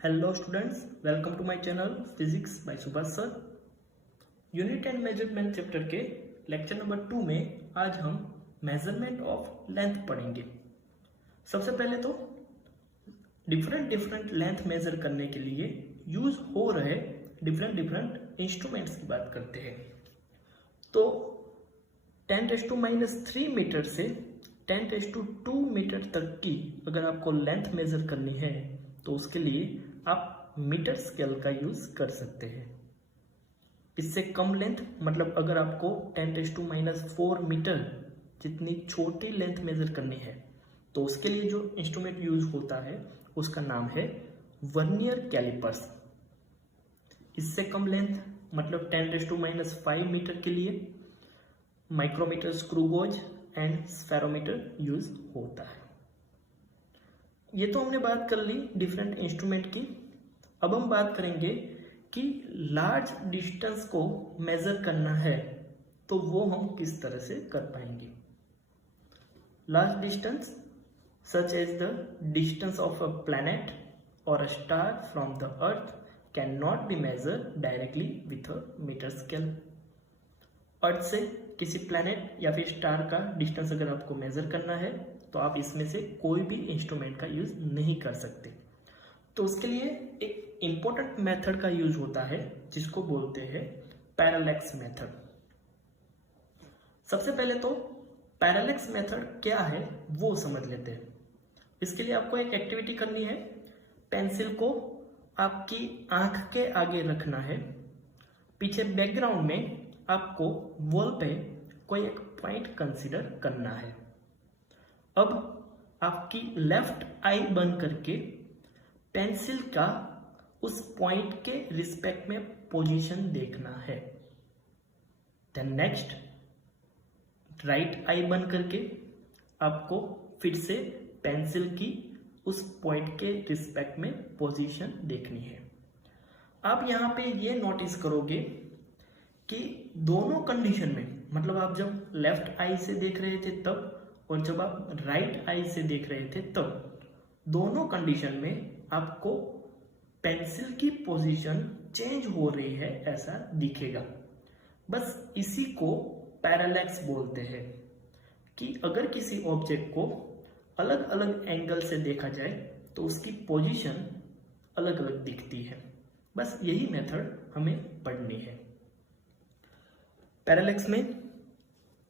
Hello students, welcome to my channel physics by Subhash sir. Unit and measurement chapter के lecture number 2 में आज हम measurement of length पढ़ेंगे। सबसे पहले तो डिफरेंट लेंथ मेजर करने के लिए यूज हो रहे डिफरेंट इंस्ट्रूमेंट्स की बात करते हैं। तो 10⁻³ मीटर से 10⁻² मीटर तक की अगर आपको लेंथ मेजर करनी है तो उसके लिए आप मीटर स्केल का यूज कर सकते हैं। इससे कम लेंथ मतलब अगर आपको 10⁻⁴ मीटर जितनी छोटी लेंथ मेजर करनी है तो उसके लिए जो इंस्ट्रूमेंट यूज होता है उसका नाम है वर्नियर कैलिपर्स। इससे कम लेंथ मतलब 10⁻⁵ मीटर के लिए micrometer, screw gauge and spherometer use होता है। ये तो हमने बात कर ली डिफरेंट इंस्ट्रूमेंट की। अब हम बात करेंगे कि लार्ज डिस्टेंस को मेजर करना है तो वो हम किस तरह से कर पाएंगे। Large distance such as the distance of a planet और a star from the earth can not be measure directly with a metre scale. Earth से किसी प्लैनेट या फिर स्टार का डिस्टेंस अगर आपको मेजर करना है तो आप इसमें से कोई भी इंस्ट्रूमेंट का यूज नहीं कर सकते। तो उसके लिए एक इंपॉर्टेंट मेथड का यूज होता है जिसको बोलते हैं पैरालैक्स मेथड। सबसे पहले तो पैरालैक्स मेथड क्या है वो समझ लेते हैं। इसके लिए आपको एक एक्टिविटी करनी है। पेंसिल को आपकी आंख के आगे रखना है। पीछे बैकग्राउंड में आपको वॉल पे कोई एक पॉइंट कंसीडर करना है। अब आपकी लेफ्ट आई बंद करके पेंसिल का उस पॉइंट के रिस्पेक्ट में पोजीशन देखना है। देन नेक्स्ट राइट आई बंद करके आपको फिर से पेंसिल की उस पॉइंट के रिस्पेक्ट में पोजीशन देखनी है। आप यहाँ पे ये नोटिस करोगे कि दोनों कंडीशन में मतलब आप जब लेफ्ट आई से देख रहे थे तब और जब आप राइट आई से देख रहे थे तब दोनों कंडीशन में आपको पेंसिल की पोजीशन चेंज हो रही है ऐसा दिखेगा। बस इसी को पैरालैक्स बोलते हैं कि अगर किसी ऑब्जेक्ट को अलग अलग एंगल से देखा जाए तो उसकी पोजीशन अलग अलग दिखती है। बस यही मेथड हमें पढ़नी है। पैरालैक्स में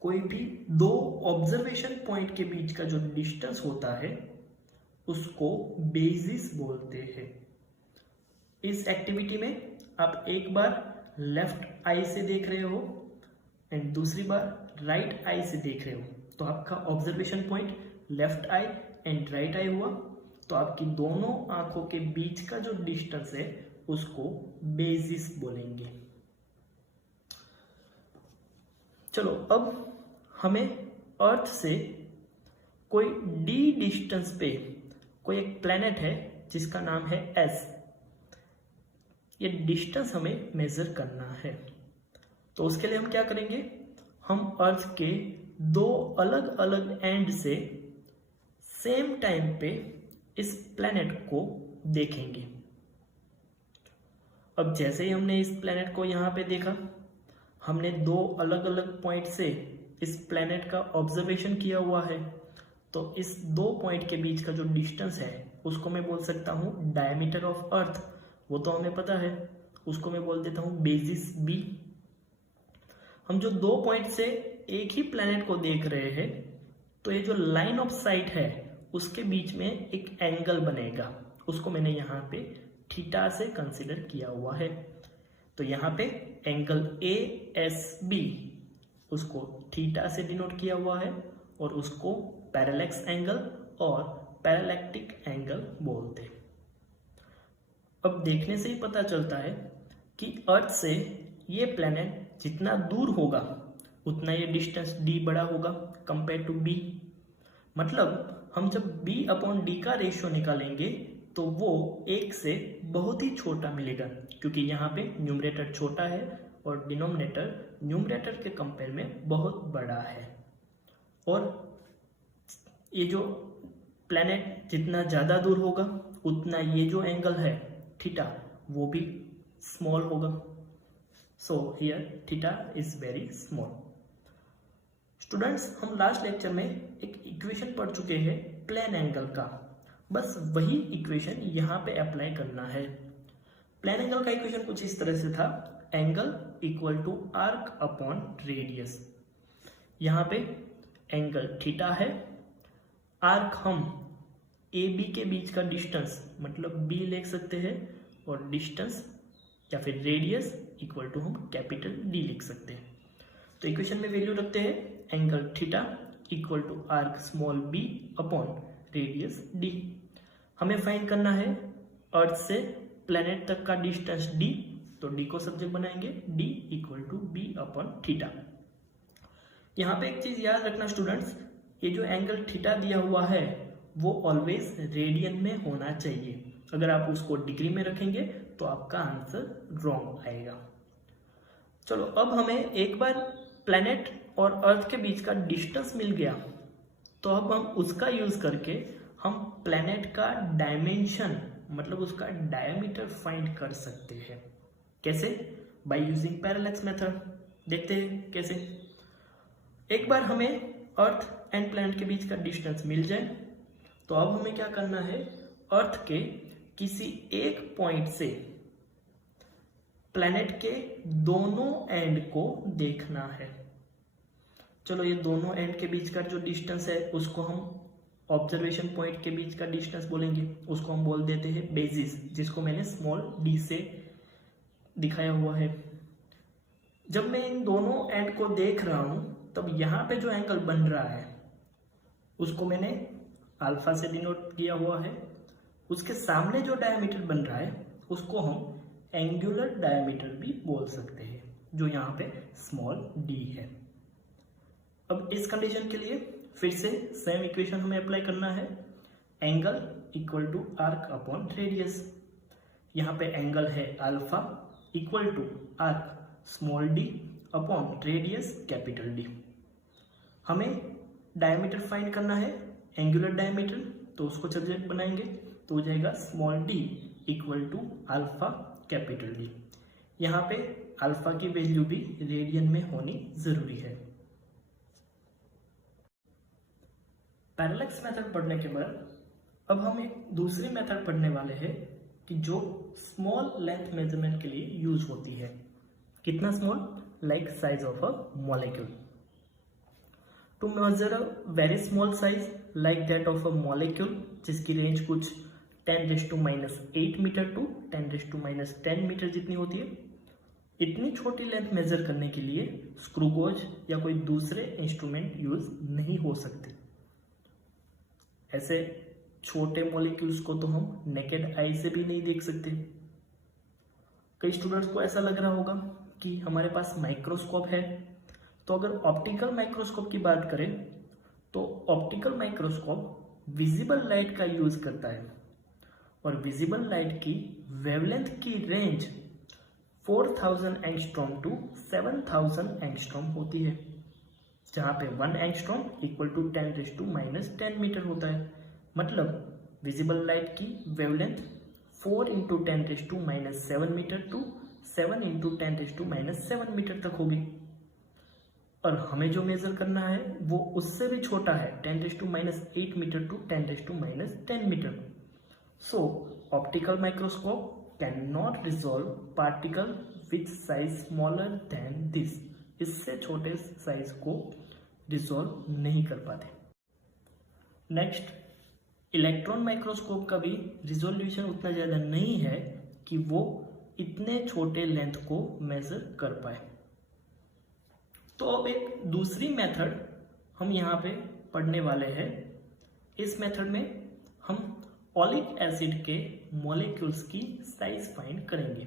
कोई भी दो ऑब्जर्वेशन पॉइंट के बीच का जो डिस्टेंस होता है उसको बेसिस बोलते हैं। इस एक्टिविटी में आप एक बार लेफ्ट आई से देख रहे हो एंड दूसरी बार राइट आई से देख रहे हो तो आपका observation point left I and right I हुआ। तो आपकी दोनों आंखों के बीच का जो डिस्टेंस है उसको बेसिस बोलेंगे। चलो अब हमें अर्थ से कोई डी डिस्टेंस पे कोई एक प्लैनेट है जिसका नाम है एस। ये डिस्टेंस हमें मेजर करना है। तो उसके लिए हम क्या करेंगे, हम अर्थ के दो अलग अलग एंड से सेम टाइम पे इस प्लैनेट को देखेंगे। अब जैसे ही हमने इस प्लैनेट को यहाँ पे देखा हमने दो अलग अलग पॉइंट से इस प्लैनेट का ऑब्जर्वेशन किया हुआ है। तो इस दो पॉइंट के बीच का जो डिस्टेंस है उसको मैं बोल सकता हूँ डायमीटर ऑफ अर्थ। वो तो हमें पता है, उसको मैं बोल देता हूँ बेसिस बी। हम जो दो पॉइंट से एक ही प्लैनेट को देख रहे हैं तो ये जो लाइन ऑफ साइट है उसके बीच में एक एंगल बनेगा। उसको मैंने यहाँ पे थीटा से कंसिडर किया हुआ है। तो यहाँ पे एंगल ASB उसको थीटा से डिनोट किया हुआ है और उसको पैरालैक्स एंगल और पैरालैक्टिक एंगल बोलते हैं। अब देखने से ही पता चलता है कि अर्थ से ये प्लैनेट जितना दूर होगा उतना ये डिस्टेंस D बड़ा होगा कंपेयर टू B। मतलब हम जब B/D का रेशियो निकालेंगे तो वो 1 से बहुत ही छोटा मिलेगा क्योंकि यहाँ पे न्यूमरेटर छोटा है और डिनोमिनेटर न्यूमरेटर के कंपेयर में बहुत बड़ा है। और ये जो प्लैनेट जितना ज़्यादा दूर होगा उतना ये जो एंगल है थीटा वो भी स्मॉल होगा। So here theta is very small. Students, हम लास्ट लेक्चर में एक इक्वेशन पढ़ चुके हैं प्लेन एंगल का, बस वही इक्वेशन यहाँ पे अप्लाई करना है। प्लेन एंगल का इक्वेशन कुछ इस तरह से था, angle equal to arc upon radius. यहाँ पे एंगल थीटा है, आर्क हम ए बी के बीच का डिस्टेंस मतलब बी लिख सकते हैं, और डिस्टेंस या फिर रेडियस इक्वल टू हम कैपिटल डी लिख सकते हैं। तो इक्वेशन में वैल्यू रखते हैं angle theta equal to arc small B upon radius D. हमें फाइंड करना है अर्थ से प्लेनेट तक का डिस्टेंस डी, तो डी को सब्जेक्ट बनाएंगे, D equal to B upon theta. यहाँ पे एक चीज याद रखना स्टूडेंट्स, ये जो एंगल थीटा दिया हुआ है वो ऑलवेज रेडियन में होना चाहिए। अगर आप उसको डिग्री में रखेंगे तो आपका आंसर रॉन्ग आएगा। चलो, अब हमें एक बार प्लेनेट और अर्थ के बीच का डिस्टेंस मिल गया, तो अब हम उसका यूज करके हम प्लेनेट का डायमेंशन मतलब उसका डायमीटर फाइंड कर सकते हैं। कैसे? By using parallax method. देखते हैं कैसे। एक बार हमें अर्थ एंड प्लेनेट के बीच का डिस्टेंस मिल जाए, तो अब हमें क्या करना है, अर्थ के किसी एक पॉइंट से प्लेनेट के दोनों एंड को देखना है। चलो, ये दोनों एंड के बीच का जो डिस्टेंस है उसको हम ऑब्जर्वेशन पॉइंट के बीच का डिस्टेंस बोलेंगे, उसको हम बोल देते हैं बेसिस, जिसको मैंने स्मॉल डी से दिखाया हुआ है। जब मैं इन दोनों एंड को देख रहा हूं, तब यहाँ पे जो एंगल बन रहा है उसको मैंने अल्फा से डिनोट किया हुआ है। उसके सामने जो डायमीटर बन रहा है उसको हम एंगुलर डायमीटर भी बोल सकते हैं, जो यहाँ पे स्मॉल डी है। अब इस कंडीशन के लिए फिर से सेम इक्वेशन हमें अप्लाई करना है, angle equal to arc upon radius. यहाँ पे एंगल है alpha equal to arc small D upon radius capital D. हमें डायमीटर फाइंड करना है, एंगुलर डायमीटर, तो उसको सब्जेक्ट बनाएंगे, तो हो जाएगा small D equal to alpha capital D. यहाँ पे अल्फा की वैल्यू भी रेडियन में होनी जरूरी है। पैरेलैक्स मेथड पढ़ने के बाद अब हम एक दूसरी मेथड पढ़ने वाले हैं कि जो स्मॉल लेंथ मेजरमेंट के लिए यूज होती है। कितना small? Like size of a molecule. To measure a very small size like that of a molecule, जिसकी रेंज कुछ 10⁻⁸ मीटर टू 10⁻10 मीटर जितनी होती है, इतनी छोटी लेंथ मेजर करने के लिए स्क्रूगोज या कोई दूसरे इंस्ट्रूमेंट यूज नहीं हो सकते। ऐसे छोटे मॉलिक्यूल्स को तो हम नेकेड आई से भी नहीं देख सकते। कई स्टूडेंट्स को ऐसा लग रहा होगा कि हमारे पास माइक्रोस्कोप है, तो अगर ऑप्टिकल माइक्रोस्कोप की बात करें तो ऑप्टिकल माइक्रोस्कोप विजिबल लाइट का यूज करता है, और विजिबल लाइट की वेवलेंथ की रेंज 4000 एंगस्ट्रॉम टू 7000 एंगस्ट्रॉम होती है, जहां पे 1 एंगस्ट्रॉम इक्वल टू 10⁻10 मीटर होता है। मतलब विजिबल लाइट की वेवलेंथ 4 × 10⁻7 मीटर टू 7 × 10⁻7 मीटर तक होगी, और हमें जो मेजर करना है वो उससे भी छोटा है, 10⁻8 meter to 10⁻10 meter. So optical microscope can not resolve particle with size smaller than this. इससे छोटे साइज को रिजॉल्व नहीं कर पाते। नेक्स्ट, इलेक्ट्रॉन माइक्रोस्कोप का भी रिजोल्यूशन उतना ज़्यादा नहीं है कि वो इतने छोटे लेंथ को मेजर कर पाए। तो अब एक दूसरी मेथड हम यहाँ पे पढ़ने वाले हैं। इस मेथड में हम ओलिक एसिड के मॉलिक्यूल्स की साइज फाइंड करेंगे।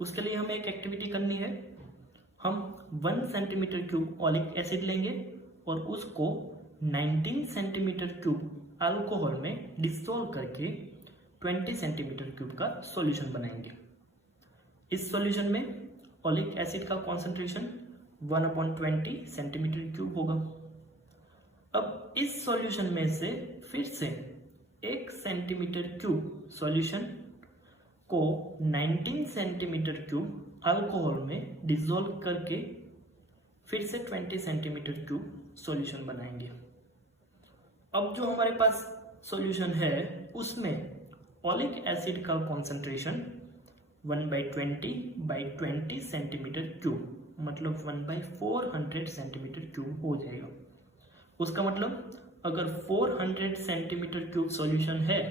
उसके लिए हमें एक एक्टिविटी करनी है। हम 1 सेंटीमीटर क्यूब ओलिक एसिड लेंगे और उसको 19 सेंटीमीटर क्यूब अल्कोहल में डिसॉल्व करके 20 सेंटीमीटर क्यूब का सॉल्यूशन बनाएंगे। इस सॉल्यूशन में ओलिक एसिड का कॉन्सेंट्रेशन 1/20 सेंटीमीटर क्यूब होगा। अब इस सॉल्यूशन में से फिर से 1 सेंटीमीटर क्यूब सॉल्यूशन को 19 सेंटीमीटर क्यूब अल्कोहल में डिसॉल्व करके फिर से 20 सेंटीमीटर क्यूब सॉल्यूशन बनाएंगे। अब जो हमारे पास सॉल्यूशन है उसमें ओलिक एसिड का कॉन्सेंट्रेशन 1/20/20 सेंटीमीटर क्यूब मतलब 1/400 सेंटीमीटर क्यूब हो जाएगा। उसका मतलब अगर 400 सेंटीमीटर क्यूब सॉल्यूशन है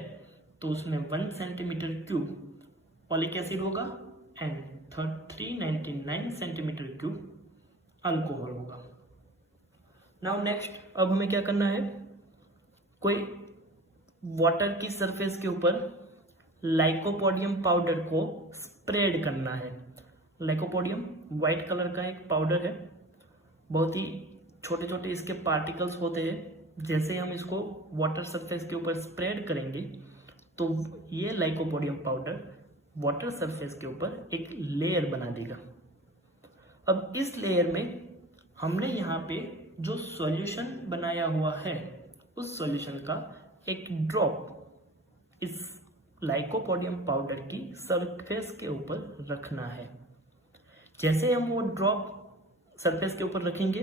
तो उसमें 1 सेंटीमीटर क्यूब ओलिक एसिड होगा एंड 399 सेंटीमीटर क्यूब अल्कोहल होगा। नाउ नेक्स्ट, अब हमें क्या करना है, कोई वाटर की सरफेस के ऊपर लाइकोपोडियम पाउडर को स्प्रेड करना है। लाइकोपोडियम वाइट कलर का एक पाउडर है, बहुत ही छोटे छोटे इसके पार्टिकल्स होते हैं। जैसे हम इसको वाटर सरफेस के ऊपर स्प्रेड करेंगे तो ये लाइकोपोडियम पाउडर वाटर सरफेस के ऊपर एक लेयर बना देगा। अब इस लेयर में हमने यहाँ पे जो सॉल्यूशन बनाया हुआ है उस सॉल्यूशन का एक ड्रॉप इस लाइकोपोडियम पाउडर की सरफेस के ऊपर रखना है। जैसे हम वो ड्रॉप सरफेस के ऊपर रखेंगे,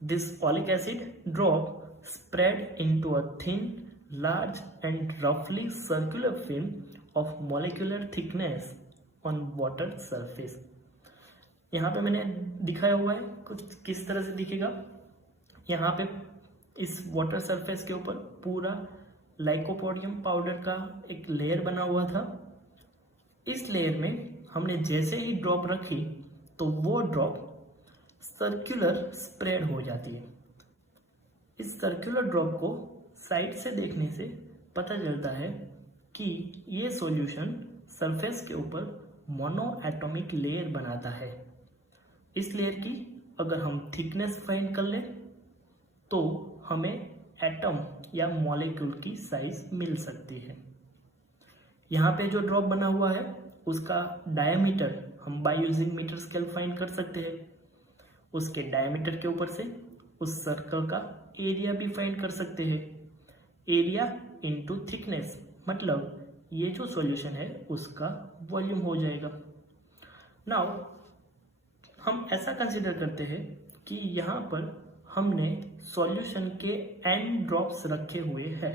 this oleic acid drop spread into a thin, large and roughly circular film of molecular thickness on water surface। यहाँ पे मैंने दिखाया हुआ है कुछ किस तरह से दिखेगा। यहाँ पे इस वाटर सरफेस के ऊपर पूरा लाइकोपोडियम पाउडर का एक लेयर बना हुआ था। इस लेयर में हमने जैसे ही ड्रॉप रखी तो वो ड्रॉप सर्कुलर स्प्रेड हो जाती है। इस सर्कुलर ड्रॉप को साइड से देखने से पता चलता है कि ये सॉल्यूशन सरफेस के ऊपर मोनो एटॉमिक लेयर बनाता है। इस लेयर की अगर हम थिकनेस फाइंड कर लें तो हमें एटम या मॉलिक्यूल की साइज मिल सकती है। यहाँ पे जो ड्रॉप बना हुआ है उसका डायमीटर हम by using meter scale find कर सकते हैं। उसके डायमीटर के ऊपर से उस सर्कल का एरिया भी फाइंड कर सकते हैं। एरिया इनटू थिकनेस मतलब ये जो सॉल्यूशन है उसका वॉल्यूम हो जाएगा। नाउ हम ऐसा कंसीडर करते हैं कि यहाँ पर हमने सॉल्यूशन के एन ड्रॉप्स रखे हुए हैं।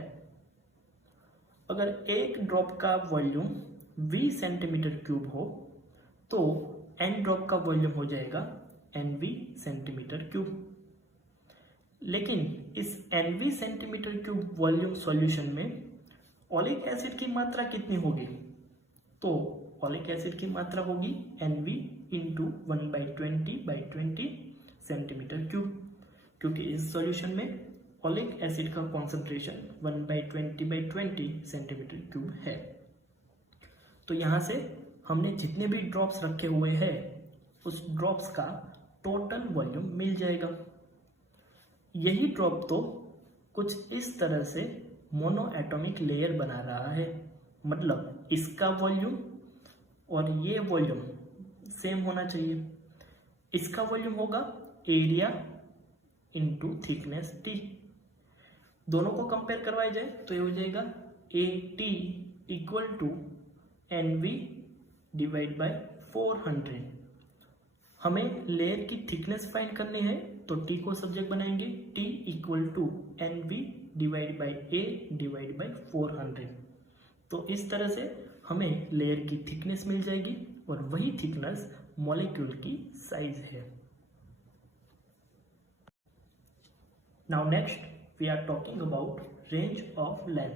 अगर एक ड्रॉप का वॉल्यूम 20 सेंटीमीटर क्यूब हो तो एन ड्रॉप का वॉल्यूम हो जाएगा NV सेंटीमीटर क्यूब। लेकिन इस NV centimetre cube volume solution में ओलिक एसिड की मात्रा कितनी होगी? तो ओलिक एसिड की मात्रा होगी NV इंटू 1/20/20 सेंटीमीटर क्यूब, क्योंकि इस सॉल्यूशन में ओलिक एसिड का कॉन्सेंट्रेशन 1/20/20 सेंटीमीटर क्यूब है। तो यहाँ से हमने जितने भी ड्रॉप्स रखे हुए हैं उस ड्रॉप्स का टोटल वॉल्यूम मिल जाएगा। यही ड्रॉप तो कुछ इस तरह से मोनो एटॉमिक लेयर बना रहा है, मतलब इसका वॉल्यूम और ये वॉल्यूम सेम होना चाहिए। इसका वॉल्यूम होगा एरिया इंटू थिकनेस T। दोनों को कंपेयर करवाया जाए तो ये हो जाएगा AT equal to NV divide by 400। हमें लेयर की थिकनेस फाइंड करनी है तो T को सब्जेक्ट बनाएंगे, T equal to NV divide by A divide by 400। तो इस तरह से हमें लेयर की थिकनेस मिल जाएगी और वही थिकनेस मॉलिक्यूल की साइज है। Now next we are talking about range of length.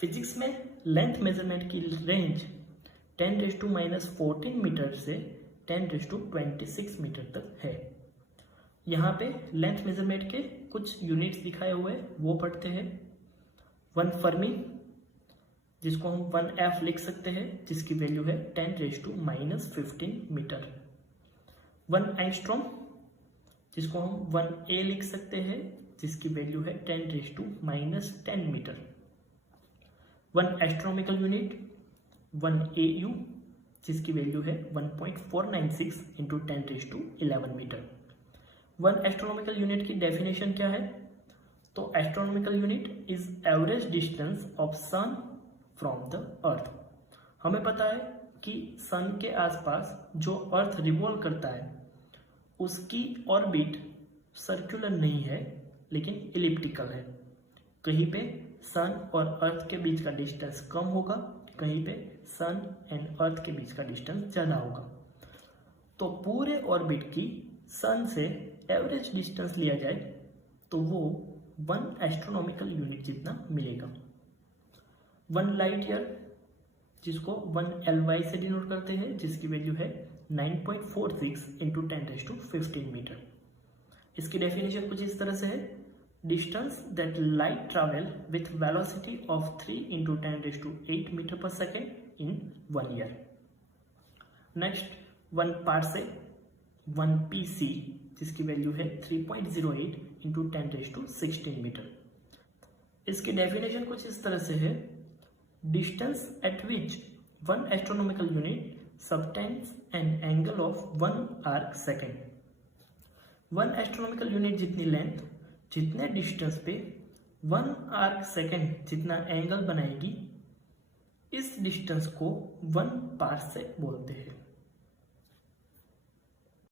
Physics में लेंथ मेजरमेंट की रेंज 10⁻⁻14 मीटर से 10⁻26 मीटर तक है। यहाँ पे लेंथ मेजरमेंट के कुछ यूनिट्स दिखाए हुए वो पढ़ते हैं। 1 फर्मी, जिसको हम 1F लिख सकते हैं, जिसकी वैल्यू है 10⁻⁻15 मीटर। 1 एंगस्ट्रॉम, जिसको हम 1A लिख सकते हैं, जिसकी वैल्यू है 10⁻10 मीटर। 1 एस्ट्रोनॉमिकल यूनिट 1 AU, जिसकी वैल्यू है 1.496 इंटू 10⁻11 मीटर। 1 एस्ट्रोनॉमिकल यूनिट की डेफिनेशन क्या है? तो astronomical unit is average distance of sun from the earth. हमें पता है कि सन के आसपास जो अर्थ रिवॉल्व करता है उसकी ऑर्बिट सर्कुलर नहीं है लेकिन इलिप्टिकल है। कहीं पे सन और अर्थ के बीच का डिस्टेंस कम होगा, कहीं पे सन एंड अर्थ के बीच का डिस्टेंस ज़्यादा होगा। तो पूरे ऑर्बिट की सन से एवरेज डिस्टेंस लिया जाए तो वो 1 एस्ट्रोनॉमिकल यूनिट जितना मिलेगा। 1 लाइट ईयर जिसको 1 LY से डिनोट करते हैं, जिसकी वैल्यू है 9.46 इंटू 10⁻15 मीटर। इसकी डेफिनेशन कुछ इस तरह से है, distance that light travel with velocity of 3 into 10⁸8 metre per second in 1 year. Next 1 parsec 1 PC जिसकी वैल्यू है 3.08 इंटू 10⁻16 मीटर। इसकी डेफिनेशन कुछ इस तरह से है, distance eight which 1 astronomical unit subtends an angle of 1 arc second. 1 astronomical unit जितनी length जितने डिस्टेंस पे 1 आर्क सेकेंड जितना एंगल बनाएगी, इस डिस्टेंस को 1 पार्सेक बोलते हैं।